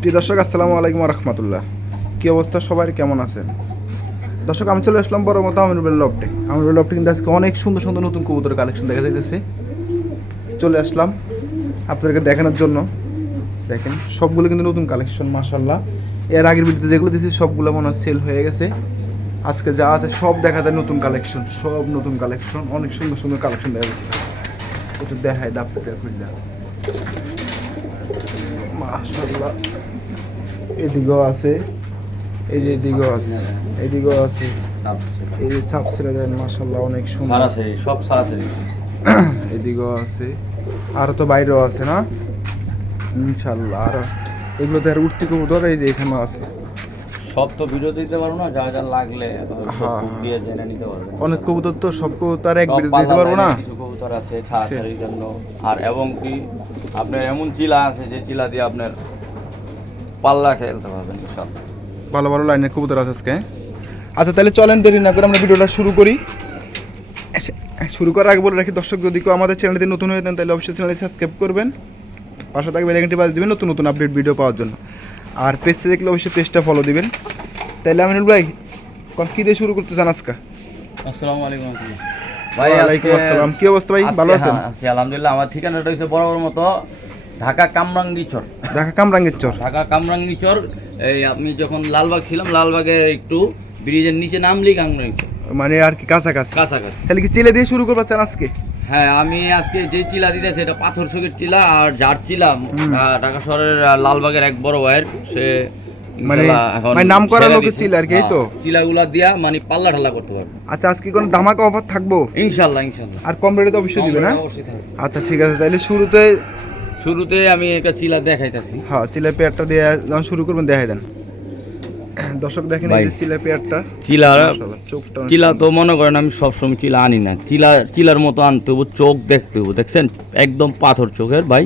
প্রিয় দর্শক, আসসালামু আলাইকুম রহমতুল্লাহ কী অবস্থা? সবাই কেমন আছেন? দর্শক, আমি চলে আসলাম বড় মতো আমিরুল লফটে আমিরুল লফটে কিন্তু আজকে অনেক সুন্দর সুন্দর নতুন কবুতরের কালেকশন দেখা যাইতেছে। চলে আসলাম আপনাদেরকে দেখানোর জন্য। দেখেন, সবগুলো কিন্তু নতুন কালেকশন মাশাল্লাহ এর আগের ভিডিওতে যেগুলো দিয়েছি, সবগুলো মনে হয় সেল হয়ে গেছে। আজকে যা আছে, সব দেখা যায় নতুন কালেকশন সব নতুন কালেকশন অনেক সুন্দর সুন্দর কালেকশন দেখা যাচ্ছে। দেখায় দাপ খুঁজলে মাশাল্লাহ এদিকেও আছে। এই যে এদিকেও আছে। এদিকেও আছে। এই যে সাবসিরা দেন মাশাল্লাহ অনেক সুন্দর। আছে সব আছে। এদিকেও আছে। আর তো বাইরেও আছে না? ইনশাল্লাহ আর। এগুলো তো আর উঠতে কবুতর এই যে এখানেও আছে। সব তো ভিডিও দিতে পারব না যা যা লাগলে হ্যাঁ। দিয়ে জেনে নিতে পারবেন অনেক কবুতর তো সব কবুতর এক ভিডিও দিতে পারব না? কিছু কবুতর আছে ছাড়াছাড়ির জন্য। আর এবং কি আপনার এমন চিলা আছে যে চিলা দিয়ে আপনার পাল্লা খেলতে পারবেন সব ভালো ভালো লাইনের কবুতর আছে আজকে। আচ্ছা তাহলে চলেন দেরি না করে আমরা ভিডিওটা শুরু করি। শুরু করার আগে বলে রাখি দর্শক যদি কেউ আমাদের চ্যানেলটি নতুন হয়ে থাকেন তাহলে অবশ্যই চ্যানেলটি সাবস্ক্রাইব করবেন। পাশে থাকবে বেলাইকনটি বাজ দিবেন নতুন নতুন আপডেট ভিডিও পাওয়ার জন্য। আর পেজটা দেখলে অবশ্যই পেজটা ফলো দিবেন। তাহলে আমিনুল ভাই কোন কী দিয়ে শুরু করতে চান আজকে? আসসালামু আলাইকুম ভাই ওয়ালাইকুম আসসালাম। কি অবস্থা ভাই? ভালো আছেন? হ্যাঁ, আছি আলহামদুলিল্লাহ। আমার ঠিকানাটা হচ্ছে বরাবর মতো ঢাকা কামরাঙ্গিচর ঢাকা কামরাঙ্গের চর। ঢাকা কামরাঙ্গিচর এই আপনি যখন লালবাগ ছিলাম লালবাগে একটু ব্রিজের নিচে নামলি কামরাঙ্গিচর মানে আর কি কাছাকাছি? কাছাকাছি। তাহলে কি চিলে দিয়ে শুরু করতে চান আজকে? হ্যাঁ আমি আজকে যে চিলা দিতেছি এটা পাথর চোখের চিলা আর যার চিলা ঢাকা শহরের লালবাগের এক বড় ভাইয়ের সে মানে- মানে নাম করা লোকের দিছে। আর কি, তো? হ্যাঁ, চিলাগুলা দিয়া মানে পাল্লা ঢালা করতে পারবে। আচ্ছা আজকে কোনো ধামাকা অফার থাকব? ইনশাল্লাহ ইনশাল্লাহ। আর কম রেটে তো অবশ্যই দিবে না? আচ্ছা ঠিক আছে তাহলে শুরুতে শুরুতে আমি একটা চিলা দেখাইতাছি। হ্যাঁ চিলা পেয়ারটা দিয়ে যখন শুরু করবেন দেখাই দেন। দর্শক দেখেন এই যে চিলা পেয়ারটা। চিলা চিলা তো মনে করেন আমি সবসময় চিলা আনি না। চিলা চিলার মতো আনতে হব চোখ দেখতে হব দেখছেন? একদম পাথর চোখের ভাই।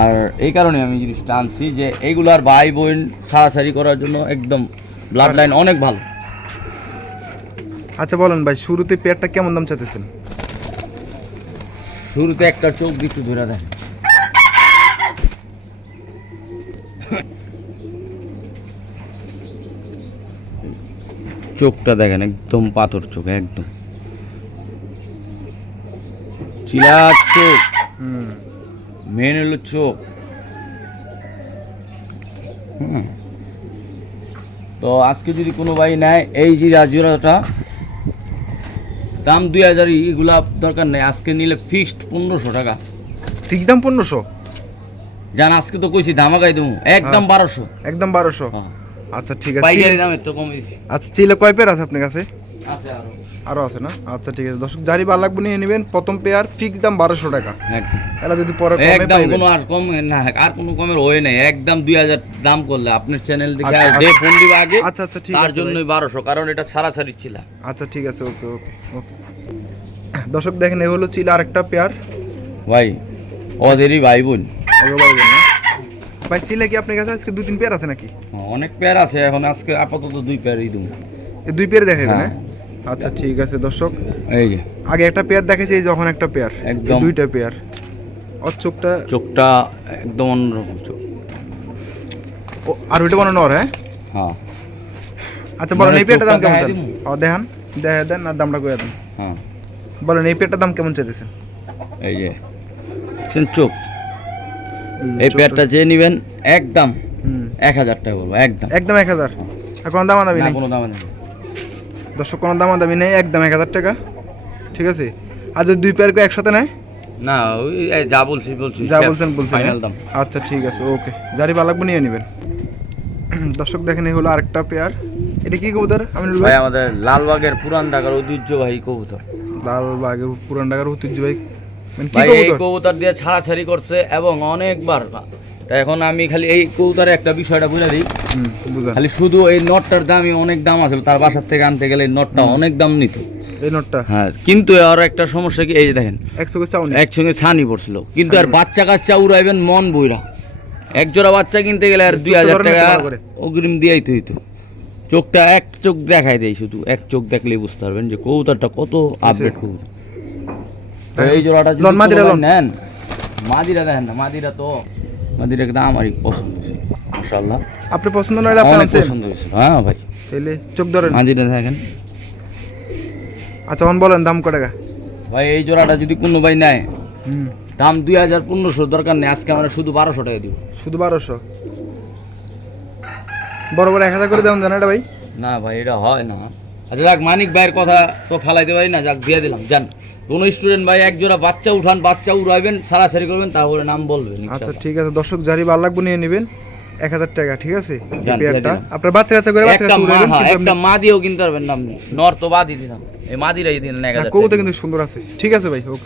আর এই কারণে আমি জিনিসটা আনছি যে এইগুলার ভাই বোন সারাসারি করার জন্য একদম ব্লাড লাইন অনেক ভালো। আচ্ছা বলেন ভাই শুরুতে পেয়ারটা কেমন দাম চাইতেছেন? শুরুতে একটা চোখ একটু ধরে দেয় চোখটা দেখেন একদম পাথর চোখ একদম। চিলার চোখ মেন হলো চোখ। তো আজকে যদি কোনো ভাই নেয় এই যে রাজুরাটা দাম দুই হাজার এগুলা দরকার নেই আজকে নিলে ফিক্সড পনেরোশো টাকা। ফিক্স দাম পনেরোশো? জান আজকে তো কইছি ধামাকাই দেবো একদম হ্যাঁ। বারোশো। একদম বারোশো। আচ্ছা ঠিক আছে। পাইকারি দামে তো কমে দিছি। আচ্ছা চিলা কয় পেয়ার আছে আপনার কাছে? আছে আরও। আরও আছে না? আচ্ছা ঠিক আছে। দর্শক যারই ভালো লাগবে নিয়ে নেবেন। প্রথম পেয়ার ফিক্স দাম বারোশো টাকা। তাহলে যদি পরে একদম কোনো আর কম না আর কোনো কমের হয়ে নাই। একদম দুই হাজার দাম করলে আপনার চ্যানেল দেখে আচ্ছা, যে ফোন দিবে আগে আচ্ছা আচ্ছা ঠিক তার আছে জন্যই ভাই। বারোশো কারণ এটা ছাড়াছাড়ি ছিল। আচ্ছা ঠিক আছে ওকে ওকে দর্শক দেখেন এ হলো চিলা আরেকটা পেয়ার। ভাই ওদেরই ভাই বোন। ওকে বলবেন না? ভাই চিলা কি আপনার কাছে আজকে দুই তিন পেয়ার আছে নাকি? অনেক পেয়ার আছে এখন আজকে আপাতত দুই পেয়ারই দেবো। দুই পেয়ার দেখাবেন হ্যাঁ। হ্যাঁ? আচ্ছা ঠিক আছে দর্শক। এই যে। আগে একটা পেয়ার দেখেছি এই যখন একটা পেয়ার। একদম। দুইটা পেয়ার। ওর চোখটা চোখটা একদম অন্যরকম চোখ। ও, আর ওইটা বানানো ওর হ্যাঁ? হ্যাঁ। আচ্ছা বলেন মানে এই পেয়ারটার দাম কেমন দেখায় ও দেখান দেখা দেন আর দামটা কয়ে দেন। হ্যাঁ। বলেন এই পেয়ারটার দাম কেমন চাইতেছেন? এই যে চোখ। এই পেয়ারটা যে নেবেন একদম এক হাজার টাকা বলব একদম। একদম এক হাজার। আর কোনো দামা দামি না নেই? কোনো দাম নেই। দর্শক কোনো দামা দামি নেই একদম এক হাজার টাকা। ঠিক আছে? আর যদি দুই পেয়ারকে একসাথে নেয়? না ওই যা বলছি বলছি যা বলছেন বলছেন ফাইনাল হ্যাঁ? দাম। আচ্ছা ঠিক আছে ওকে। ভালো লাগবে নিয়ে নেবেন। দর্শক দেখেন এই হলো আরেকটা পেয়ার। এটা কি কবুতর আমি ভাই? আমাদের লালবাগের পুরান ঢাকার ঐতিহ্যবাহী কবুতর। লাল বাগের পুরান ঢাকার ঐতিহ্য ভাই মানে এই কবুতর? দিয়ে ছাড়াছাড়ি করছে এবং অনেকবার। তা এখন আমি খালি এই একটা বিষয়টা বুঝে দিই। খালি শুধু এই নটটার দামই অনেক দাম আছে তার বাসার থেকে আনতে গেলে নটটা অনেক দাম নিত। এই নোটটা? হ্যাঁ কিন্তু আর একটা সমস্যা কি এই যে দেখেন চাউনি একসঙ্গে ছানি পড়ছিল। কিন্তু আর বাচ্চা কাচ্চা উড়াইবেন মন বইরা। এক জোড়া বাচ্চা কিনতে গেলে আর দুই হাজার টাকা অগ্রিম দিয়াই তো হইতো চোখটা এক চোখ দেখাই দেয় শুধু এক চোখ দেখলেই বুঝতে পারবেন যে কবুতরটা কত আপডেট কবুতর। এই জোড়াটা লন, মাদিরা লন। নেন মাদিরা দেখেন না মাদিরা তো মাদিরা কিন্তু আমারই পছন্দ ছিল মাশাআল্লাহ। আপনি পছন্দ না হলে আপনি অনেক আনছেন? পছন্দ হয়েছে। হ্যাঁ ভাই। তাহলে চোখ ধরেন। মাদিটা দেখেন। আচ্ছা এখন বলেন দাম কত টাকা? ভাই এই জোড়াটা যদি কোনো ভাই নেয় দাম দুই হাজার পনেরোশো দরকার নেই। আজকে আমরা শুধু বারোশো টাকা দিব। শুধু বারোশো? বড় বড় এক হাজার করে জানা এটা ভাই। না ভাই এটা হয় না। আচ্ছা যাক মানিক ভাইয়ের কথা তো ফালাইতে পারি না। যাক দিয়ে দিলাম জান কোনো স্টুডেন্ট ভাই এক জোড়া বাচ্চা উঠান বাচ্চা উড়াইবেন সারাসারি করবেন তারপরে নাম বলবেন আচ্ছা ঠিক আছে। দর্শক জারি ভালো লাগবে নিয়ে নেবেন। এক হাজার টাকা ঠিক আছে? আপনার বাচ্চা কাচ্চা করে বাচ্চা একটা মা হ্যাঁ, একটা মা দিয়েও কিনতে পারবেন না আপনি। নর তো বাদই দিলাম। এই মাদিরাই দিলেন এক হ্যাঁ, হাজার কবুতর কিন্তু সুন্দর আছে। ঠিক আছে ভাই হোক।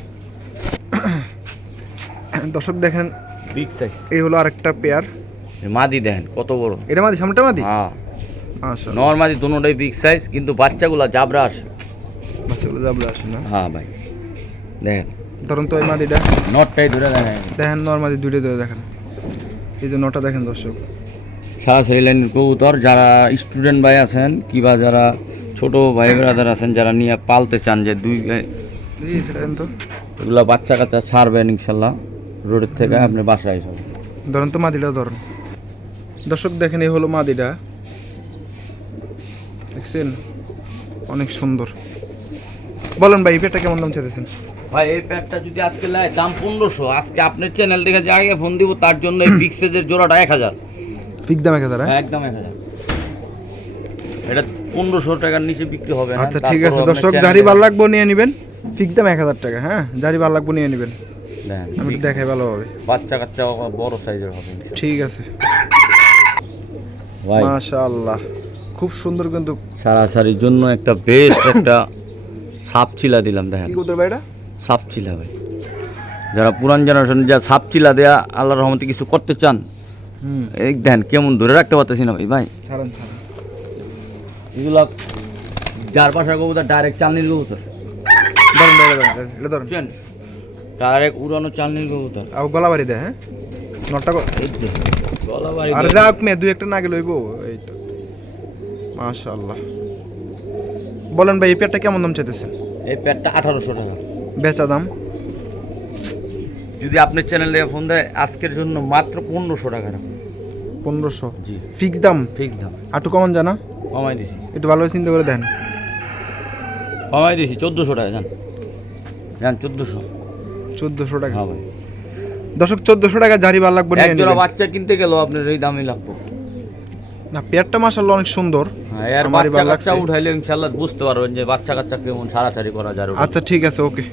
দর্শক দেখেন বিগ সাইজ এই হলো আরেকটা পেয়ার মাদি দেখেন কত বড়। এটা মাদি সামটা মাদি? হ্যাঁ। আচ্ছা নর মাদি দুটোটাই বিগ সাইজ কিন্তু বাচ্চাগুলা জাবরা আসে। বাচ্চাগুলো যাবলে আসে না? হ্যাঁ ভাই। দেখেন। ধরুন তো এই মাদিটা নটটাই ধরে দেখেন দেখেন নর্মালি দুইটা ধরে দেখেন। এই যে নটা দেখেন দর্শক। সরাসরি লাইনের কবুতর যারা স্টুডেন্ট ভাই আছেন কিংবা যারা ছোট ভাই ব্রাদার আছেন যারা নিয়ে পালতে চান যে দুই তো এগুলো বাচ্চা কাচ্চা ছাড়বেন ইনশাল্লাহ রোডের থেকে আপনি বাসায় সব ধরুন তো মাদিটা ধরুন। দর্শক দেখেন এই হলো মাদিটা দেখছেন? অনেক সুন্দর। বলেন ভাই এই কেমন দাম চাইতেছেন? ভাই এই প্যাডটা যদি আজকে লাই দাম পনেরোশো। আজকে আপনার চ্যানেল দেখে যে আগে ফোন দিব তার জন্য এই বিগ সাইজের জোড়াটা এক হাজার। ফিক্স দাম এক হাজার হ্যাঁ? একদম এক হাজার। এটা পনেরোশো টাকার নিচে বিক্রি হবে না। আচ্ছা ঠিক আছে দর্শক জারি ভালো লাগবো নিয়ে নেবেন। ফিক্স দাম এক হাজার টাকা হ্যাঁ? জারি ভালো লাগবো নিয়ে নেবেন। আমি দেখাই ভালোভাবে। বাচ্চা কাচ্চা বড় সাইজের হবে। ঠিক আছে। মাশাআল্লাহ। খুব সুন্দর কিন্তু সারাসারির জন্য একটা বেস্ট একটা সাপ চিলা দিলাম দেখেন। কি করতে ভাই এটা? সাপ চিলা ভাই। যারা পুরান জেনারেশন যা সাপ চিলা দেয়া আল্লাহ রহমতে কিছু করতে চান এই দেখেন কেমন ধরে রাখতে পারতেছি না ভাই ভাই। এগুলো যার বাসার কবুতর ডাইরেক্ট চালনির কবুতর ডাইরেক্ট উড়ানো চালনির কবুতর আর গলা বাড়ি দেয় হ্যাঁ? নটা গলা বাড়ি আর যাক মে দুই একটা না গেলে হইব। এই তো। মাশাআল্লাহ। বলেন ভাই এই পেয়ারটা কেমন দাম চাইতেছেন? এই প্যাডটা আঠারোশো টাকা। বেচা দাম। যদি আপনার চ্যানেলে ফোন দেয় আজকের জন্য মাত্র পনেরোশো টাকা রাখুন। পনেরোশো? জি। ফিক্স দাম? ঠিক দাম। আটু কমন জানা। কমাই দিছি। একটু ভালোভাবে চিন্তা করে দেন। কমাই দিছি চোদ্দোশো টাকা যান যান চোদ্দোশো। চোদ্দোশো টাকা। ভাই দর্শক চোদ্দোশো টাকা জারি ভালো লাগবে এক জোড়া বাচ্চা কিনতে গেলেও আপনার এই দামই লাগবে। না পেয়ারটা মাশাআল্লাহ অনেক সুন্দর। হ্যাঁ আমারই বাচ্চা কাচ্চা উঠাইলে ইনশাল্লাহ বুঝতে পারবেন যে বাচ্চা কাচ্চা কেমন সারাসারি করা যায় আচ্ছা ঠিক আছে ওকে।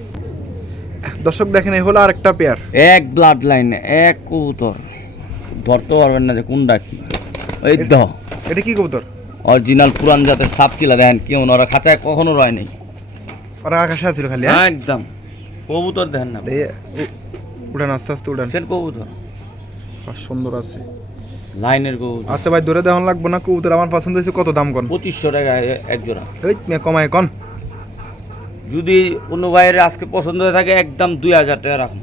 দর্শক দেখেন এই হলো আরেকটা পেয়ার এক ব্লাড লাইন এক কবুতর। ধরতে পারবেন না যে কোনটা কি। এই দ এটা কি কবুতর? অরিজিনাল পুরান জাতের সাপ চিলা দেখেন কেমন ওরা খাঁচায় কখনো রয় নাই। ওরা আকাশে আছিল খালি হ্যাঁ? একদম। কবুতর দেখেন না। এই, উ- উঠান আস্তে আস্তে উঠান সেন কবুতর। সুন্দর আছে। লাইনের কবুতর। আচ্ছা ভাই ধরে দেওয়ান লাগবো না? কবুতর আমার পছন্দ হয়েছে কত দাম কোন? পঁচিশশো টাকা এক জোড়া। মেয়ে কমায় কন? যদি কোনো বাইরে আজকে পছন্দ হয়ে থাকে একদম দুই হাজার টাকা রাখুন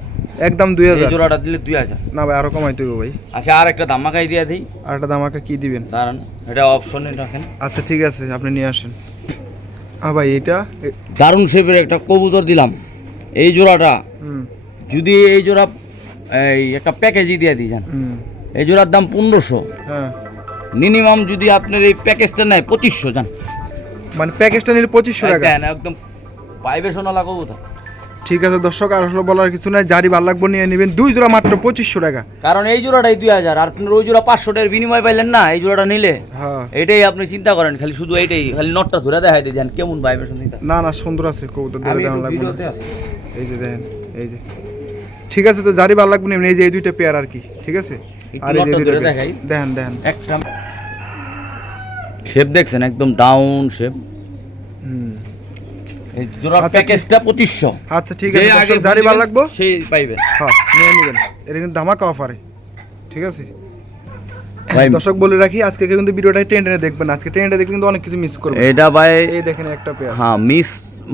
একদম দুই হাজার? জোড়াটা দিলে দুই হাজার। না ভাই আরও কমাই দেবো ভাই। আচ্ছা আর একটা ধামাকাই দিয়ে দিই। আর একটা আমাকে কি দিবেন? দাঁড়ান এটা অপশনে রাখেন। আচ্ছা ঠিক আছে আপনি নিয়ে আসেন। হ্যাঁ ভাই এটা? দারুণ শেপের একটা কবুতর দিলাম। এই জোড়াটা যদি এই জোড়া এই একটা প্যাকেজই দিয়ে দিই যান এই জোড়ার দাম পনেরোশো। হ্যাঁ। মিনিমাম যদি আপনার এই প্যাকেজটা নেয় পঁচিশশো যান মানে প্যাকেজটা নিলে পঁচিশশো টাকা? দেন একদম পাইবে শোনা লাগবো তো ঠিক আছে দর্শক আর আসলে বলার কিছু নাই জারি ভালো লাগবো নিয়ে নেবেন। দুই জোড়া মাত্র পঁচিশশো টাকা। কারণ এই জোড়াটাই দুই হাজার আর আপনার ওই জোড়া পাঁচশো টাকার বিনিময় পাইলেন না এই জোড়াটা নিলে। হ্যাঁ। এটাই আপনি চিন্তা করেন খালি শুধু এইটাই খালি নটটা ধরে দেখাই দিয়ে যান কেমন ভাইব্রেশন না না সুন্দর আছে কবুতর ধরে আমি দেওয়ান লাগবে না। ভিডিওতে আছি। এই যে দেখেন এই যে। ঠিক আছে তো জারি ভালো লাগবে না এই যে এই দুইটা পেয়ার আর কি ঠিক আছে? আর এই যে দুইটা দেখাই। দেখেন দেখেন। একটা শেপ দেখছেন একদম ডাউন শেপ হুম। এই জোড়া আচ্ছা, প্যাকেজটা পঁচিশশো। আচ্ছা ঠিক আছে আগে জারি ভালো লাগবো সেই পাইবে। হ্যাঁ নিয়ে নেবেন। এটা কিন্তু ধামাকা অফারে ঠিক আছে? দর্শক বলে রাখি আজকে কিন্তু ভিডিওটা টেনে টেনে দেখবেন আজকে টেনে দেখলে কিন্তু অনেক কিছু মিস করবেন। এটা ভাই এই দেখেন একটা পেয়ার হ্যাঁ মিস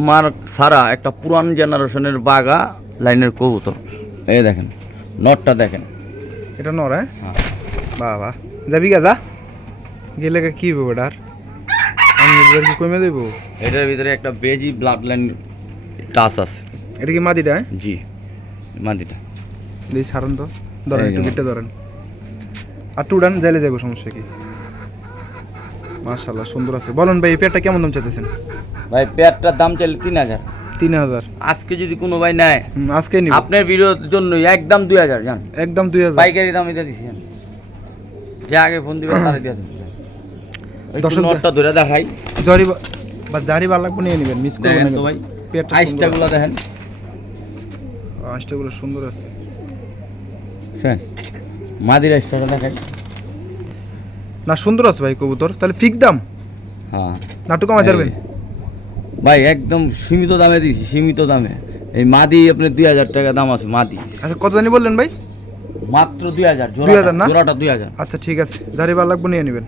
মার্ক ছাড়া একটা পুরান জেনারেশনের বাগা লাইনের কবুতর। এই দেখেন নটটা দেখেন। এটা নর হ্যাঁ? হ্যাঁ। বাহ বাহ। যাবি গা যা। গেলে কি হবে ওটার আমি এবার কি কমে দেবো? এটার ভিতরে একটা বেজি ব্লাড লাইন টাচ আছে। এটা কি মাদিটা হ্যাঁ? জি মাদিটা এই সারান তো। ধরেন একটু যে গেটে ধরেন। আর টুডান যাইলে যাব সমস্যা কি? মাশাল্লাহ সুন্দর আছে। বলেন ভাই এই পেয়ারটা কেমন দাম চাইতেছেন? ভাই পেয়ারটার দাম চাইলে তিন হাজার। তিন হাজার। আজকে যদি কোনো ভাই নেয় আজকে নিব। আপনার ভিডিওর জন্য একদম দুই হাজার জান। একদম দুই হাজার। পাইকারি দামে দিয়ে দিছি যে আগে ফোন দিবে তারা দিয়ে দেবেন দর্শক ধরে দেখাই। জরি বা- জারি নিয়ে নেবেন মিস করবেন না তো ভাই আইসটা গুলো দেখেন। আইসটাগুলো সুন্দর আছে। শুনেন মাদির আইসটা দেখাই। না সুন্দর আছে ভাই কবুতর। তাহলে ফিক্স দাম? হ্যাঁ। দেবেন ভাই একদম সীমিত দামে দিয়েছি সীমিত দামে। এই মাদি আপনার দুই হাজার টাকা দাম আছে মাদি। আচ্ছা কত জানি বললেন ভাই? মাত্র দুই হাজার 2000 না? জোড়াটা দুই হাজার। আচ্ছা ঠিক আছে। জারি বা লাগবে নিয়ে নেবেন।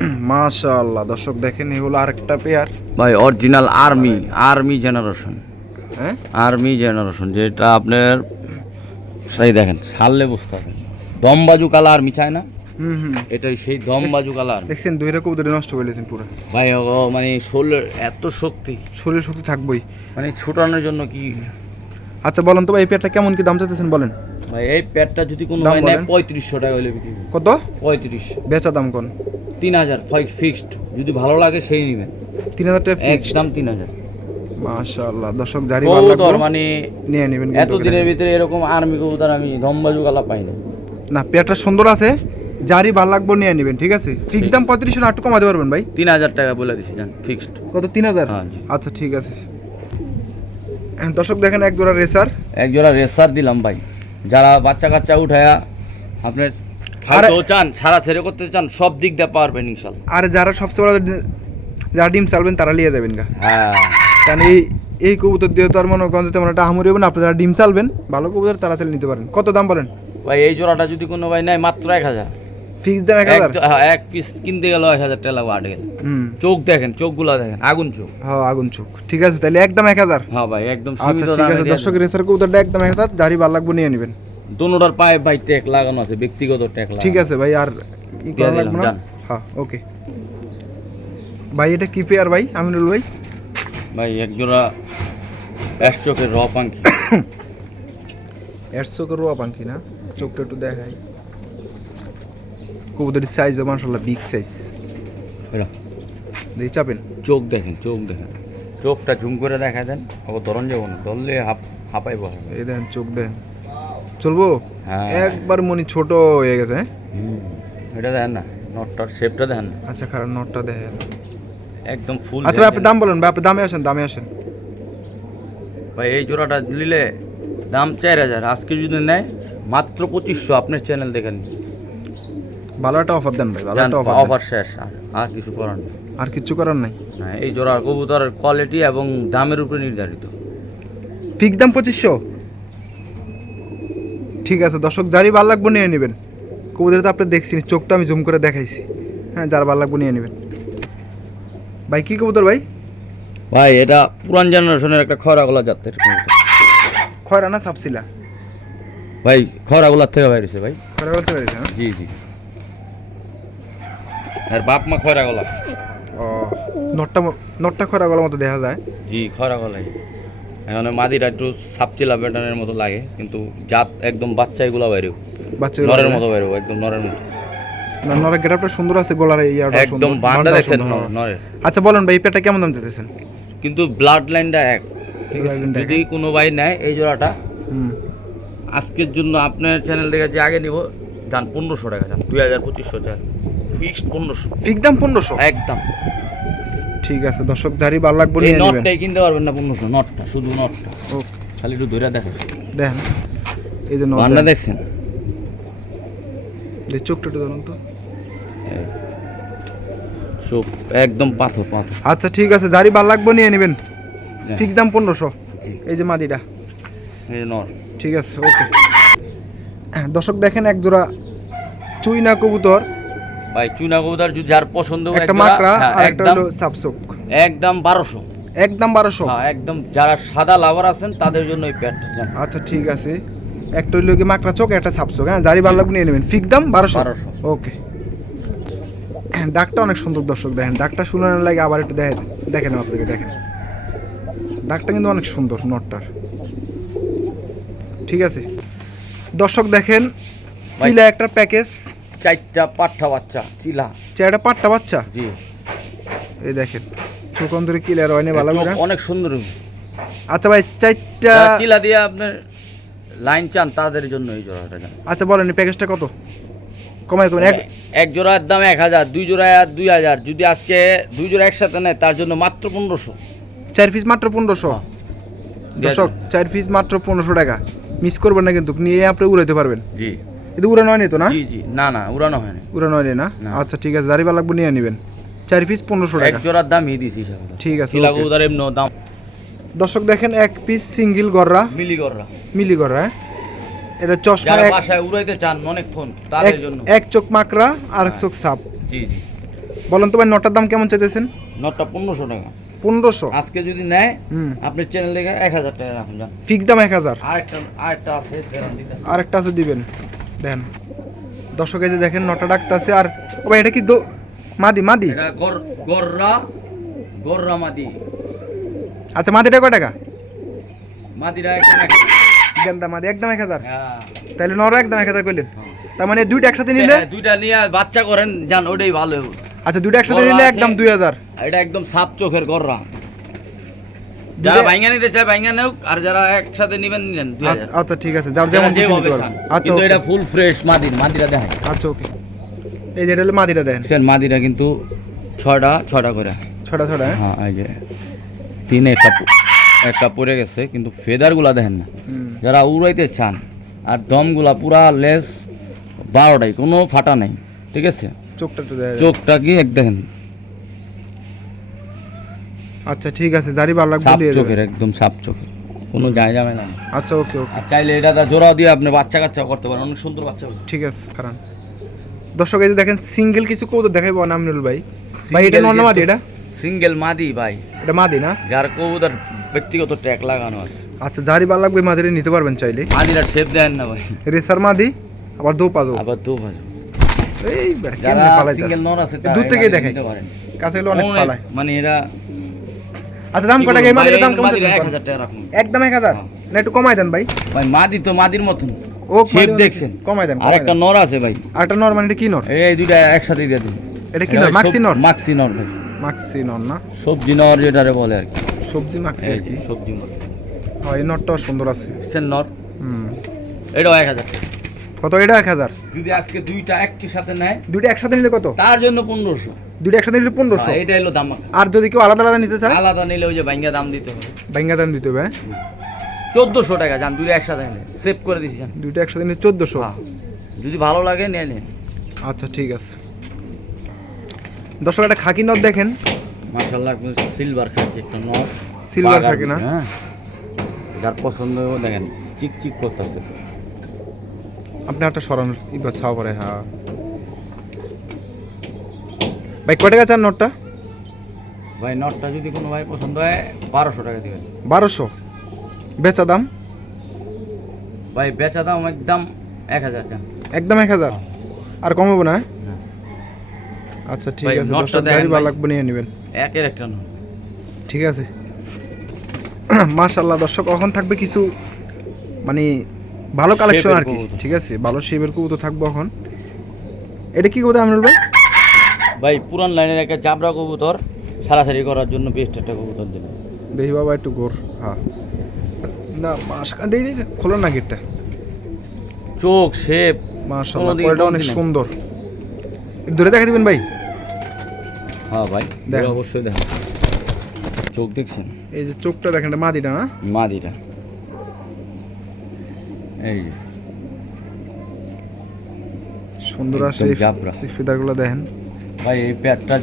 মাশাআল্লাহ দর্শক দেখেন এই হলো আরেকটা পেয়ার ভাই অরিজিনাল আর্মি আর্মি জেনারেশন হ্যাঁ? আর্মি জেনারেশন যেটা আপনার সেই দেখেন সারলে বুঝতে পারবেন দমবাজু কালা আর্মি চায় না? হুম হুম। এটাই সেই দমবাজু কালা আর্মি দেখছেন দুইটা কবুতর নষ্ট করে দিয়েছেন পুরো। ভাই ও মানে শোলের এত শক্তি। শরীর শক্তি থাকবোই। মানে ছুটানোর জন্য কি? আচ্ছা বলেন তো ভাই এই পেয়ারটা কেমন কি দাম চাইতেছেন বলেন। ভাই এই প্যাডটা যদি কোনো দাম নেয় পঁয়ত্রিশশো টাকা হলে বিক্রি কত? পঁয়ত্রিশ। বেচা দাম কোন? তিন হাজার ফিক্সড যদি ভালো লাগে সেই নেবেন তিন হাজার টাকা একদম তিন হাজার। মাশাআল্লাহ দর্শক জারি কবুতর লাগবে মানে নিয়ে নেবেন এত দিনের ভিতরে এরকম আর্মি কবুতর আমি দমবাজু কালা পাই না না পেয়ারটা সুন্দর আছে জারি ভালো লাগবে নিয়ে নেবেন ঠিক আছে? ফিক্স দাম পঁয়ত্রিশশো না একটু কমাতে পারবেন ভাই? তিন হাজার টাকা বলে দিছি জান ফিক্সড কত তিন হাজার? হ্যাঁ, আচ্ছা ঠিক আছে। দর্শক দেখেন এক জোড়া রেসার এক জোড়া রেসার দিলাম ভাই। যারা বাচ্চা কাচ্চা উঠায়া আপনার খাইতেও চান সারা ছেড়ে করতে চান সব দিক দিয়ে পারবেন ইনশাল্লাহ। আর যারা সবচেয়ে বড় যারা ডিম চালবেন তারা নিয়ে যাবেন গা। হ্যাঁ। কারণ এই এই কবুতর দিয়ে তো আর মনে করেন তেমন একটা আহামরি হবে না। আপনি যারা ডিম চালবেন ভালো কবুতর তারা চালিয়ে নিতে পারেন। কত দাম বলেন? ভাই এই জোড়াটা যদি কোনো ভাই নেয় মাত্র এক হাজার। ফিক্স দাম এক হাজার? এক- হ্যাঁ, এক পিস কিনতে গেল এক হাজার টাকা লাগবে আট গেলে হুম। চোখ দেখেন চোখগুলো দেখেন আগুন চোখ। হ্যাঁ আগুন চোখ। ঠিক আছে তাহলে একদম এক হাজার। হ্যাঁ ভাই একদম আচ্ছা ঠিক আছে দর্শক রেসার কবুতরটা একদম এক হাজার জারি ভালো লাগবে নিয়ে নেবেন। দোনোটার পায়ে ভাই ট্যাগ লাগানো আছে ব্যক্তিগত ট্যাগ ঠিক আছে ভাই আর ই করা লাগবে না? হ্যাঁ ওকে। ভাই এটা কি পেয়ার ভাই আমিনুল ভাই? ভাই এক জোড়া এক চোখের র পাঙ্কি একশো রোয়া পাখি না? চোখটা একটু দেখাই। কবুতরের সাইজ মাসাল্লাহ বিগ সাইজ এরা। দেখি চাপেন। চোখ দেখেন চোখ দেখেন। চোখটা ঝুম করে দেখা দেন। আবার ধরন যাব না ধরলে হাফ হাঁপাইব এই দেখেন চোখ দেখেন। চলবো? হ্যাঁ। একবার মনি ছোট হয়ে গেছে হ্যাঁ? এটা দেখেন না নটটার শেপটা দেখেন আচ্ছা খারাপ নটটা দেখেন। একদম ফুল আচ্ছা ভাই আপনি দাম বলেন ভাই আপনি দামে আসেন দামে আসেন। ভাই এই জোড়াটা নিলে দাম চার হাজার। আজকে যদি নেয় মাত্র পঁচিশশো। আপনার চ্যানেল দেখেন। ভালো একটা অফার দেন ভাই ভালো একটা অফার অফার শেষ আর কিছু করার নেই। আর কিচ্ছু করার নাই? এই জোড়ার কবুতরের কোয়ালিটি এবং দামের উপরে নির্ধারিত। ফিক্স দাম পঁচিশশো? ঠিক আছে দর্শক যারই ভালো লাগবে নিয়ে নেবেন। কবুতরে তো আপনি দেখছি চোখটা আমি জুম করে দেখাইছি। হ্যাঁ যার ভালো লাগবে নিয়ে নেবেন। ভাই কি কবুতর ভাই? ভাই এটা পুরান জেনারেশনের একটা খরাগোলা জাতের খয়রা না সাপসিলা? ভাই খরাগোলার থেকে বাইরেছে ভাই। বলতে পারিস হ্যাঁ জি জি। আর বাপ মা খরাগোলা ও নটটা নটটা খয়রা গলার মতো দেখা যায়। জি খরাগোলাই এখন মাদিটা একটু সাপচিলা প্যাটার্নের মতো লাগে কিন্তু জাত একদম বাচ্চা এগুলো বাইরেও। বাচ্চা নরের মতো বাইরেও একদম নরের মতো। নরের গেটআপটা সুন্দর আছে গলার ইয়াটা একদম বান্ডা দেখছেন। নরের। আচ্ছা বলেন ভাই পেটা কেমন দাম দিতেছেন কিন্তু ব্লাড লাইনটা এক যদি কোনো ভাই নেয় এই জোড়াটা আজকের জন্য আপনার চ্যানেল থেকে যে আগে নিব যান পনেরোশো টাকা যান। দুই হাজার পঁচিশশো টাকা। ফিক্সড ফিক্স দাম পনেরোশো? একদম। ঠিক আছে দর্শক যারই ভালো লাগবে নিয়ে নেবেন। নটটাই কিনতে পারবেন না পনেরোশো নটটা শুধু নটটা ও খালি একটু ধরে দেখেন। দেখেন এই যে নট দেখেন। দেখছেন? যে চোখটা একটু ধরুন তো। সব একদম পাথর পাথর। আচ্ছা ঠিক আছে যারই ভালো লাগবে নিয়ে নেবেন। হ্যাঁ। ফিক্স দাম পনেরোশো। এই যে মাদিটা এই নর ঠিক আছে ওকে। দর্শক দেখেন এক জোড়া চুইনা কবুতর। ভাই চুনা কবুতর যদি যার পছন্দ একটা এক মাকড়া হ্যাঁ, আর একটা হলো সাপসোক। একদম বারোশো। একদম বারোশো? হ্যাঁ একদম যারা সাদা লাভার আছেন তাদের জন্য এই প্যাডটা আচ্ছা ঠিক আছে। একটা হইল কি মাকড়া চোখ একটা সাপসোক হ্যাঁ যারই ভালো লাগবে নিয়ে নেবেন। ফিক্স দাম বারোশো? 1200 ওকে। ডাকটা অনেক সুন্দর দর্শক দেখেন। ডাকটা শুনানোর লাগে আবার একটু দেখেন দেখেন আপনাকে দেখেন। ডাকটা কিন্তু অনেক সুন্দর নটটার। ঠিক আছে। দর্শক দেখেন চিলা একটা প্যাকেজ। চারটা পাঠা বাচ্চা চিলা। চেহারাটা পাট্টা বাচ্চা? জি। এই দেখেন চোখ অন্তরে ক্লিয়ার হয়নি ভালো করে। অনেক সুন্দর। আচ্ছা ভাই চারটা চিলা দিয়ে আপনার লাইন চান তাদের জন্য এই জোড়াটা আচ্ছা বলেন প্যাকেজটা কত? কমাই কমেন এক এক জোড়ার দাম এক হাজার দুই আর দুই হাজার। যদি আজকে দুই জোড়া একসাথে নেয় তার জন্য মাত্র পনেরোশো। চার পিস মাত্র পনেরোশো? হ্যাঁ। দর্শক চার পিস মাত্র পনেরোশো টাকা। মিস করবেন না কিন্তু নিয়ে আপনি উড়াইতে পারবেন। জি। এটা উড়ানো হয়নি তো না? জি জি। না না উড়ানো হয়নি। উড়ানো হয়নি না। আচ্ছা ঠিক আছে দাঁড়িয়ে লাগবে নিয়ে নেবেন। চার পিস পনেরোশো এক টাকা জোড়ার দাম এই দিছি ঠিক আছে। কবুতর এমনি দাম। দর্শক দেখেন এক পিস সিঙ্গেল গররা। মিলি কররা মিলি গররা হ্যাঁ? এটা চশমা এক- বাসায় উড়াইতে চান অনেকক্ষণ তাদের এক- জন্য। এক চোখ মাকড়া আর এক হ্যাঁ। চোখ সাপ। জি জি। বলেন তো ভাই নটার দাম কেমন চাইতেছেন? নটটা পনেরোশো টাকা। পনেরোশো? আজকে যদি নেয় আপনি চ্যানেল দেখে এক হাজার টাকা রাখুন ফিক্স দাম এক হাজার? আরেকটা আরেকটা আছে দেড়ান দিতে। আর একটা আছে দিবেন। দেন। দর্শক এই যে দেখেন নটা ডাক্তার আছে আর ও ভাই এটা কি মাদি মাদি? গররা গররা মাদি। আচ্ছা মাদিটা কয় টাকা? মাদিরা একটা এক হাজার। গেন্দা মাদি একদম এক হাজার। হ্যাঁ। তাহলে নর একদম এক হাজার করলেন হ্যাঁ। তার মানে দুইটা একসাথে নিলে হ্যাঁ, দুইটা নিয়ে বাচ্চা করেন যান ওটাই ভালো। আচ্ছা দুইটা একসাথে নিলে একদম দুই হাজার। এটা একদম সাপ চোখের গররা। যারা ভাইঙ্গা নিতে চায় ভাইঙ্গা নেওক আর যারা একসাথে নিবেন নিলেন আচ্ছা, আচ্ছা ঠিক আছে যার যেমন খুশি নিতে পারবেন আচ্ছা কিন্তু এটা ফুল ফ্রেশ মাদির মাদিরা দেখেন আচ্ছা ওকে। এই যে এটা হলো মাদিটা দেন। সেন মাদিরা কিন্তু ছয়টা ছয়টা করে। ছটা ছটা হ্যাঁ? হ্যাঁ এই যে তিনে একটা একটা পড়ে গেছে কিন্তু ফেদারগুলা দেখেন না। যারা উড়াইতে চান আর দমগুলা পুরা লেস বারোটাই কোনো ফাটা নাই ঠিক আছে? চোখটা চোখটা কি এক দেখেন? আচ্ছা ঠিক আছে জারি ভালো লাগবে সাপ দিয়ে দেবেন। চোখের একদম সাপ চোখের। কোনো যায় যাবে না। আচ্ছা ওকে ওকে। আর চাইলে এটা দা জোড়াও দিয়ে আপনি বাচ্চা কাচ্চা করতে পারেন অনেক সুন্দর বাচ্চা হবে। ঠিক আছে কারণ দর্শক এই যে দেখেন সিঙ্গেল কিছু কবুতর দেখাইবো নামনুল ভাই। ভাই এটা নন মাদি এটা? সিঙ্গেল মাদি ভাই। এটা মাদি না? যার কবুতর ব্যক্তিগত ট্যাগ লাগানো আছে। আচ্ছা জারি ভালো লাগবে মাদিরে নিতে পারবেন চাইলে। মাদিরা শেপ দেন না ভাই। রেসার মাদি আবার দো পাজো আবার দু ভাই এই বেটা, যারা কেমনে? সিঙ্গেল নর আছে দূর থেকেই দেখাই। পারেন। কাছে এগুলো অনেক ফালায় মানে এরা আচ্ছা দাম কটা এই মাদিরের দাম কেমন এক? হাজার টাকা রাখুন। একদম এক হাজার? হ্যাঁ। না একটু কমাই দেন ভাই। ভাই মাদি তো মাদির মতন। ও শেপ দেখছেন? কমাই দেন আর একটা নর আছে ভাই। আর একটা নর মানে কি নর? এই দুইটা একসাথে দিয়ে দিন। এটা কি নর? মাক্সি নর? মাক্সি নর মাক্সি নর না? সবজি নর যেটারে বলে আর কি। সবজি মাক্সি আর কি? সবজি মাক্সি। হ্যাঁ এই নরটাও সুন্দর আছে। সেন নর? হুম। এটাও এক হাজার। কত? এটা এক হাজার? যদি আজকে দুইটা একটি সাথে নেয় দুইটা একসাথে নিলে কত? তার জন্য পনেরোশো। দুইটা একসাথে নিলে পনেরোশো। এটা এলো দাম আর যদি কেউ আলাদা আলাদা নিতে চায়? আলাদা নিলে ওই যে ভাঙ্গা দাম দিতে হবে। ব্যাঙ্গা দাম দিতে হবে হ্যাঁ? চোদ্দোশো টাকা যান দুইটা একসাথে নিলে সেভ করে দিচ্ছি যান। দুইটা একসাথে নিলে চোদ্দোশো। হ্যাঁ। যদি ভালো লাগে নিয়ে নিন। আচ্ছা ঠিক আছে। দর্শক একটা খাকি নদ দেখেন। মার্শাল্লাহ সিলভার খাচ্ছে একটা নট Silver খাকি না? হ্যাঁ। যার পছন্দ দেখেন চিক চিক করতেছে। আপনি একটা সরান ছাও পরে হ্যাঁ। ভাই কয় টাকা চান নোটটা? ভাই নটটা যদি কোনো ভাই পছন্দ হয় বারোশো টাকা দিবেন। বারোশো? বেচা দাম? ভাই বেচা দাম একদম এক হাজার টাকা একদম এক হাজার? আর কমাবো না হ্যাঁ। আচ্ছা ঠিক আছে নোটটা গাড়ি ভালো লাগবে নিয়ে নেবেন। একের একটা নট। ঠিক আছে। মাশাল্লাহ দর্শক এখন থাকবে কিছু মানে ভালো কালেকশন আর কি। ঠিক আছে ভালো শেপের কবুতর থাকব এখন। এটা কি কবুতর আমরুল ভাই? ভাই পুরান লাইনের একটা জাবরা কবুতর সারাসারি করার জন্য বেস্ট একটা কবুতর দেবেন দেখি বাবা একটু গোর। হ্যাঁ না মাস দিয়ে দিই খোলো না গেটটা। চোখ শেপ কোনোদিন অনেক সুন্দর। ধরে দেখা দিবেন ভাই। হ্যাঁ ভাই দেখ। অবশ্যই দেখেন। চোখ দেখছেন? এই যে চোখটা দেখেন এটা মাদিটা না? মাদিটা। এই সুন্দর আসে জাবরা। ফিদারগুলো দেখেন। ভাই এই প্যাডটা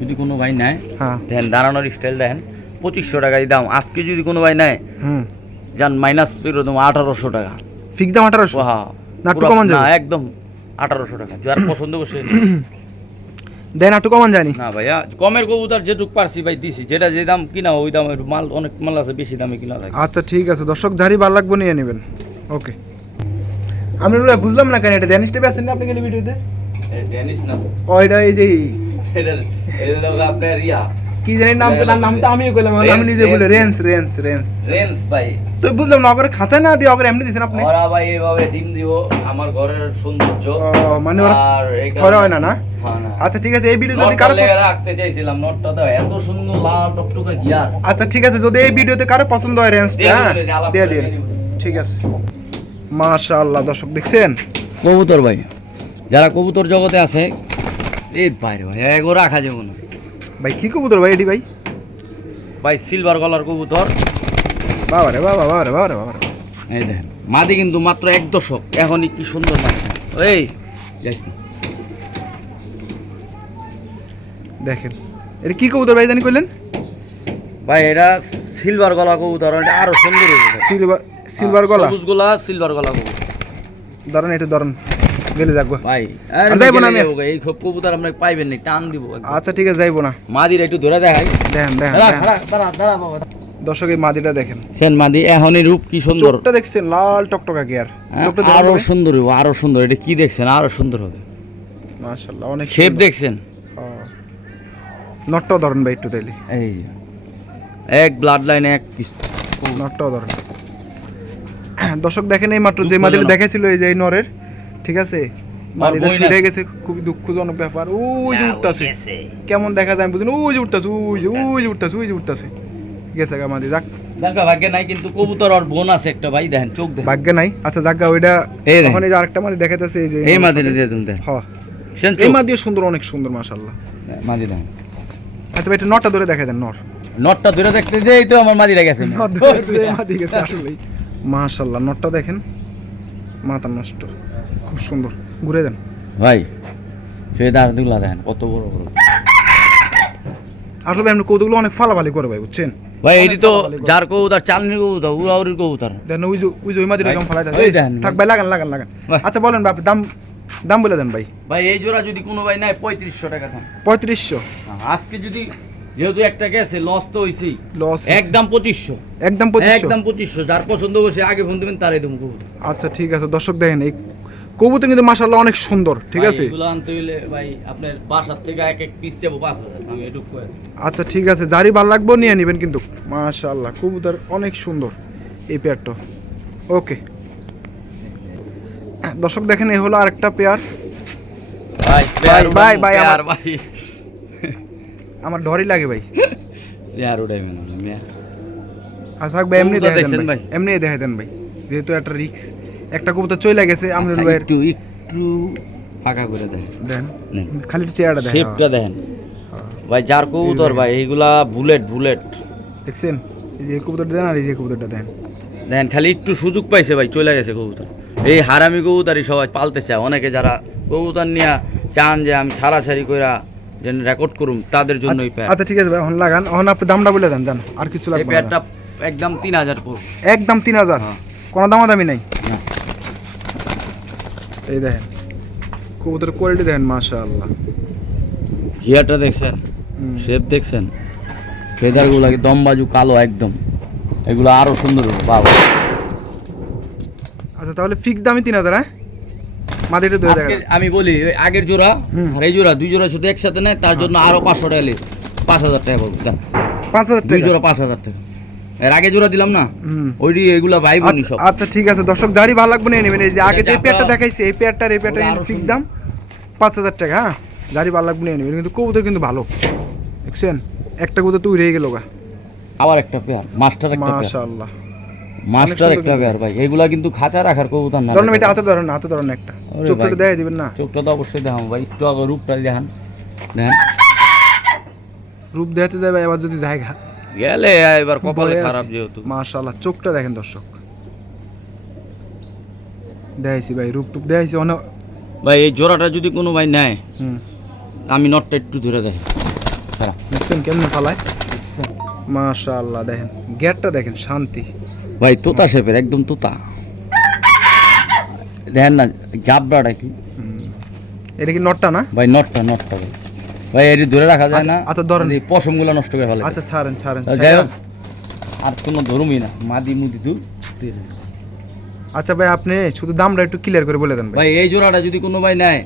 যদি কোনো ভাই নেয় হ্যাঁ। দেখেন দাঁড়ানোর স্টাইল দেখেন পঁচিশশো টাকাই দাম। আজকে যদি কোনো ভাই নেয় হুম। যান মাইনাস এরকম আঠারোশো টাকা। ফিক্স দাম আঠারোশো? ওহা না, কমান না একদম আঠারোশো টাকা। যার পছন্দ করছে। দেন একটু কমান জানি না ভাইয়া কমের কবুতর যেটুক পারছি ভাই দিছি। যেটা যে দাম কিনা ওই দামের মাল অনেক মাল আছে বেশি দামে কিনা লাগে আচ্ছা ঠিক আছে। দর্শক ঝাড়ি ভালো লাগবে নিয়ে নেবেন। ওকে। আমি বুঝলাম না কেন এটা? ড্যানিশ টেপে আছেন না আপনি গেলে ভিডিওতে? ড্যানিশ না তো? ও এই যে এটা এটা আপনার কি জানি নাম তার নামটা আমিও কইলাম আমি নিজে বলে রেন্স, রেন্স রেন্স রেন্স। ভাই। তো বুঝলাম না অগরে খাঁচায় না দিয়ে অগরে এমনি দিছেন আপনি? ওরা ভাই এইভাবে ডিম দিব আমার ঘরের সৌন্দর্য। মানে আর এই হয় না না? আচ্ছা ঠিক আছে এই ভিডিও যদি কারও রাখতে চাইছিলাম নটটা তো এত সুন্দর লাল টকটকে গিয়ার আচ্ছা ঠিক আছে যদি এই ভিডিওতে কারও পছন্দ হয় রেঞ্জটা দিয়ে হ্যাঁ দিন ঠিক আছে। মাশাআল্লাহ দর্শক দেখছেন? কবুতর ভাই। যারা কবুতর জগতে আছে এই বাইরে ভাই এগো রাখা যাবে না। ভাই কি কবুতর ভাই এটি ভাই? ভাই সিলভার গলার কবুতর। বাবা রে বাবা বাবা রে বাবা রে বাবা। এই দেখেন মাদি কিন্তু মাত্র এক দশক এখনই কি সুন্দর লাগছে এই যাইস না। দেখেন এটা কি কবুতর ভাই জানি কইলেন? ভাই এটা সিলভার গলা কবুতর এটা আরও সুন্দর সিলভার সিলভার গলা? সবুজ গলা সিলভার গলা কবুতর। ধরেন একটু ধরেন। গেলে যাকবো ভাই আর যাইবো না আমি। এই সব কবুতর আমরা পাইবেন না টান দিব আচ্ছা ঠিক আছে যাইবো না। মাদির একটু ধরে দেখাই। দেখেন দেখেন দাঁড়া, দাঁড়া, বাবা। দর্শক এই মাদিটা দেখেন। সেন মাদি এখনই রূপ কি সুন্দর। চোখটা দেখছেন লাল টকটকা গিয়ার হ্যাঁ, আরও সুন্দর হবে আরও সুন্দর এটা কি দেখছেন? আরও সুন্দর হবে। মাশাআল্লাহ অনেক শেপ দেখছেন। নটটাও ধরেন ভাই একটু তাইলে। এই এক ব্লাড লাইন এক নটটাও ধরেন। দর্শক দেখেন এই মাত্র যে মাদিটা দেখাইছিল এই যে এই নরের। ঠিক আছে? ছিঁড়ে গেছে খুবই দুঃখজনক ব্যাপার। ওই যে উঠতাছে। কেমন দেখা যায় আমি বুঝলেন ওই যে উঠতাছে ওই যে ওই যে উঠতাছে ওই যে উঠতাছে। গেছে গা যাক। ভাগ্যে নাই কিন্তু কবুতর আর বোন আছে একটা ভাই দেখেন চোখ দেখেন। ভাগ্যে নাই? আচ্ছা জাগা ওইটা ওখানে যে আরেকটা এই যে এই দিয়ে তুমি হ্যাঁ। এই। সুন্দর অনেক সুন্দর মাশাআল্লাহ। দেখেন। আচ্ছা ভাই এটা নটটা ধরে দেখা দেন নর নটটা ধরে দেখতে যে এই তো আমার মাদিরা গেছে। নট ধরে গেছে আসলেই। মাশাআল্লাহ নটটা দেখেন। মাথা নষ্ট। খুব সুন্দর। ঘুরে দেন। ভাই সে দাঁড় দুলা দেখেন কত বড় বড়। আসলে এমনি কৌতুকগুলো অনেক ফালাফালি করে ভাই বুঝছেন? ভাই এটি তো যার কবুতর চালনির কবুতর উড়াউড়ির কবুতর দেন ওই যে ওই যে ওই মাদিটা ভাই, ফালাই দেন, থাক ভাই লাগান লাগান লাগান। আচ্ছা বলেন ভাই দাম দাম বলে দেন ভাই। ভাই এই জোড়া যদি কোনো ভাই নাই পঁয়ত্রিশশো টাকা দাম। পঁয়ত্রিশশো। আজকে যদি যেহেতু একটা গেছে লস তো হয়েছেই লস একদম পঁচিশশো। একদম পঁচিশশো। একদম পঁচিশশো। যার পছন্দ বসে আগে ফোন দেবেন তারাই দেবো আচ্ছা ঠিক আছে দর্শক দেখেন এই কবুতর কিন্তু মাশাআল্লাহ অনেক সুন্দর ঠিক আছে? এগুলো আনতে হইলে ভাই আপনার বাসার থেকে এক এক পিস পাঁচ হাজার আমি এটুকু আচ্ছা ঠিক আছে যারই ভালো লাগবে নিয়ে নেবেন কিন্তু। মাশাআল্লাহ কবুতর অনেক সুন্দর এই পেয়ারটা ওকে দর্শক দেখেন এই হলো আরেকটা পেয়ার ভাই ভাই, ভাই, ভাই, আমার- ভাই। আমার ডরই লাগে ভাই। পেয়ার উঠাইবেন না। আচ্ছা ভাই এমনি দেখছেন ভাই? এমনি দেখাই দেন ভাই যেহেতু একটা রিক্স একটা কবুতর চলে গেছে আমরুল আচ্ছা, ভাইয়ের। একটু একটু ফাঁকা করে দেন। দেন খালি চেয়ারটা দেখেন শেপটা দেখেন ভাই যার কবুতর ভাই এইগুলা বুলেট বুলেট। দেখছেন? এই যে কবুতরটা দেন আর এই যে কবুতরটা দেন। দেন খালি একটু সুযোগ পাইছে ভাই চলে গেছে কবুতর। এই হারামি কবুতরই সবাই পালতে চায় অনেকে যারা কবুতর নিয়ে চান যে আমি ছাড়াছাড়ি কইরা যেন রেকর্ড করুম তাদের জন্যই এই প্যাড আচ্ছা ঠিক আছে ভাই এখন লাগান। এখন আপনি দামটা বলে দেন জান। আর কিছু লাগবে। প্যাডটা একদম তিন হাজার একদম তিন হাজার? হ্যাঁ। কোনো দামাদামি নাই। এই দেখেন কবুতরের কোয়ালিটি দেখেন মাশাআল্লাহ। ঘিয়াটা দেখছেন? হুম। শেপ দেখছেন? ফেদারগুলো কি দম বাজু কালো একদম। এগুলো আরও সুন্দর হবে বাবা আচ্ছা তাহলে ফিক্স দামই তিন হাজার হ্যাঁ? মাদিটা আজকে দেখেন। আমি বলি আগের জোড়া। আর এই জোড়া দুই জোড়া শুধু একসাথে নেয় তার জন্য আরও পাঁচশো টাকা লিস পাঁচ হাজার টাকা দেন। পাঁচ হাজার দুই টাকা? জোড়া পাঁচ হাজার টাকা। এর আগে জোড়া দিলাম না? ওইটি এগুলা ভাই বোনই সব। আচ্ছা- আচ্ছা ঠিক আছে দর্শক যারই ভালো লাগবে নিয়ে নেবেন এই যে আগে যে পেয়ারটা দেখাইছে এই পেয়ারটার এই ফিক্স দাম পাঁচ হাজার টাকা হ্যাঁ? ভালো লাগবে নেবেন কিন্তু কবুতর কিন্তু ভালো। দেখছেন? একটা কবুতর গেল গা। আবার একটা পেয়ার মাস্টার একটা মাশাআল্লাহ। মাস্টার একটা পেয়ার ভাই এগুলা কিন্তু খাঁচা রাখার কবুতর না। ধরেন এটা হাতে ধরেন হাতে ধরেন একটা। চোখটা। দেখাই দিবেন না? চোখটা তো অবশ্যই দেখাম ভাই একটু আগে রূপটা দেখান। দেখেন রূপ দেখাতে যাবে এবার যদি জায়গা। গেলে এবার কপালে খারাপ যেহেতু। মাশাআল্লাহ চোখটা দেখেন দর্শক। দেখাইছি ভাই রূপ টুপ দেখাইছি অনেক ভাই এই জোড়াটা যদি কোনো ভাই নেয় আমি নটটা একটু ধরে দেখি। দেখছেন কেমন ফালায় মাশাআল্লাহ দেখেন গেটটা দেখেন শান্তি। ভাই তোতা শেপের একদম তোতা। দেখেন না জাবড়াটা কি। এটা কি নটটা না? ভাই নটটা নটটা ভাই। ভাই এটি ধরে রাখা যায় না। আচ্ছা, আচ্ছা, ধরেন। এই পশমগুলো নষ্ট করে ফেলে আচ্ছা ছাড়েন ছাড়েন যাই হোক আর কোনো ধরুমই না। মাদি মুদি দু আচ্ছা ভাই আপনি শুধু দামটা একটু ক্লিয়ার করে বলে দেন ভাই। এই জোড়াটা যদি কোনো ভাই নেয়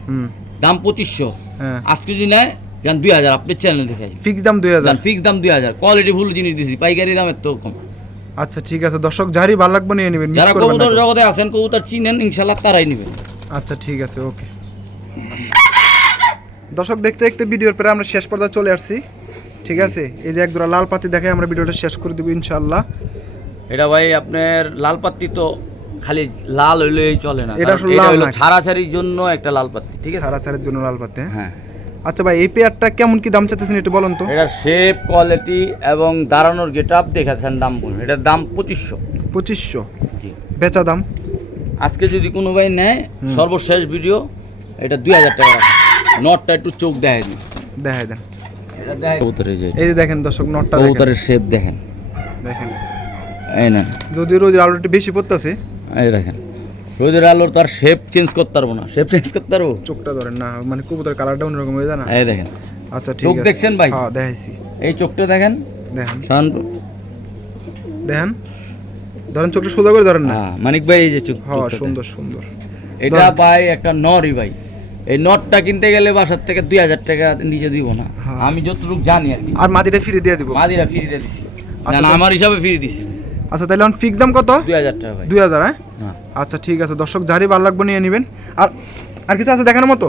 দাম পঁচিশশো। হ্যাঁ। আজকে যদি নেয় যান দুই হাজার আপনার চ্যানেল দেখে ফিক্স দাম দুই হাজার। ফিক্স দাম দুই হাজার। কোয়ালিটি ফুল জিনিস দিছি পাইকারি দামের তো কম। আচ্ছা ঠিক আছে দর্শক যারই ভালো লাগবে নিয়ে নেবেন যারা কবুতর জগতে আছেন কবুতর চিনেন ইনশাল্লাহ তারাই নেবেন। আচ্ছা ঠিক আছে ওকে। দর্শক দেখতে দেখতে ভিডিওর পরে আমরা শেষ পর্যায়ে চলে আসছি। ঠিক আছে? এই যে একদরা লাল পাতি দেখে আমরা ভিডিওটা শেষ করে দেবো ইনশাল্লাহ এটা ভাই আপনার লাল পাতি তো খালি লাল হইলেই চলে না। এটা হলো। ছাড়াছাড়ির জন্য একটা লাল পাতি ঠিক আছে? সারের জন্য লাল পাতি হ্যাঁ? হ্যাঁ। আচ্ছা ভাই এই পেয়ারটা কেমন কি দাম চাচ্ছেন একটু বলুন তো। এটার শেপ কোয়ালিটি এবং দাঁড়ানোর গেট আপ দেখাচ্ছেন দাম বলুন। এটার দাম পঁচিশশো। পঁচিশশো। বেচা দাম? আজকে যদি কোনো ভাই নেয় সর্বশেষ ভিডিও এটা দুই হাজার টাকা নটটা একটু চোখ দেখাই দিই। দেখাই দেন। দেখাই যে এই যে দেখেন দর্শক নটটা দেখেন। কবুতরের শেপ দেখেন। দেখেন। এই না যদি রোজ আলু একটু বেশি পড়তেছে। এই দেখেন। রোদের আলোর তো আর শেপ চেঞ্জ করতে পারব না। শেপ চেঞ্জ করতে পারব? চোখটা ধরেন না মানে কবুতর কালারটা অন্যরকম হয়ে যায় না? এই দেখেন। আচ্ছা ঠিক চোখ দেখছেন ভাই? হ্যাঁ দেখাইছি। এই চোখটা দেখেন। দেখেন। শান্ত। দেখেন। ধরেন চোখটা সোজা করে ধরেন না? হ্যাঁ মানিক ভাই এই যে চোখ হ্যাঁ সুন্দর সুন্দর। এটা ভাই একটা নরি ভাই। এই নটটা কিনতে গেলে বাসার থেকে দুই হাজার টাকা নিচে দিব না। হ্যাঁ। আমি যতটুকু জানি আর কি। আর মাটিটা ফিরে দিয়ে দিব? মাদিরা ফিরে দিয়ে দিছি। আচ্ছা, না, না আমার হিসাবে ফিরে দিছি। আচ্ছা তাহলে এখন ফিক্স দাম কত? দুই হাজার টাকা ভাই। দুই হাজার হ্যাঁ? হ্যাঁ। আচ্ছা ঠিক আছে দর্শক যারই ভালো লাগবে নিয়ে নেবেন। আর আর কিছু আছে দেখানোর মতো?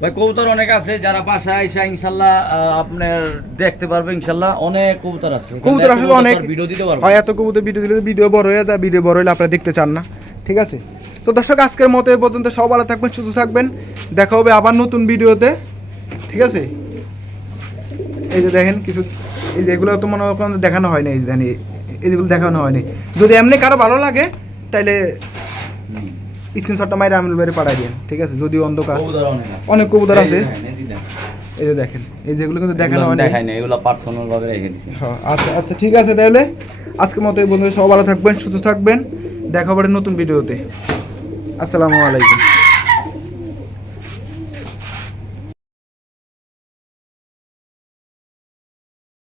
ভাই কবুতর অনেক আছে যারা বাসায় এসে ইনশাল্লাহ আহ, আপনার দেখতে পারবে ইনশাল্লাহ অনেক কবুতর আছে। কবুতর আসলে অনেক। ভিডিও দিতে পারব। হয় এত কবুতর ভিডিও দিলে ভিডিও বড় হয়ে যায় ভিডিও বড় হলে আপনারা দেখতে চান না। ঠিক আছে? তো দর্শক আজকের মতো এ পর্যন্ত সব ভালো থাকবেন সুস্থ থাকবেন। দেখা হবে আবার নতুন ভিডিওতে ঠিক আছে? এই যে দেখেন কিছু এই যে এগুলো তো মনে হয় দেখানো হয় না এই যে দেখেন, এই- এই যেগুলো দেখানো হয়নি। যদি এমনি কারও ভালো লাগে তাহলে হুম। স্ক্রিনশটটা মাইরে আমি বাইরে পাঠাই দিন ঠিক আছে? যদি অন্ধকার অনেক কবুতর আছে। এই যে দেখেন। এই যেগুলো কিন্তু দেখানো এগুলো হয় আমি না দেখাই না এগুলো পার্সোনাল ভাবে রেখে দিছি। হ্যাঁ আচ্ছা আচ্ছা ঠিক আছে তাহলে। আজকের মতো এই বন্ধুরা সব ভালো থাকবেন সুস্থ থাকবেন। দেখা হবে নতুন ভিডিওতে। আসসালামু আলাইকুম।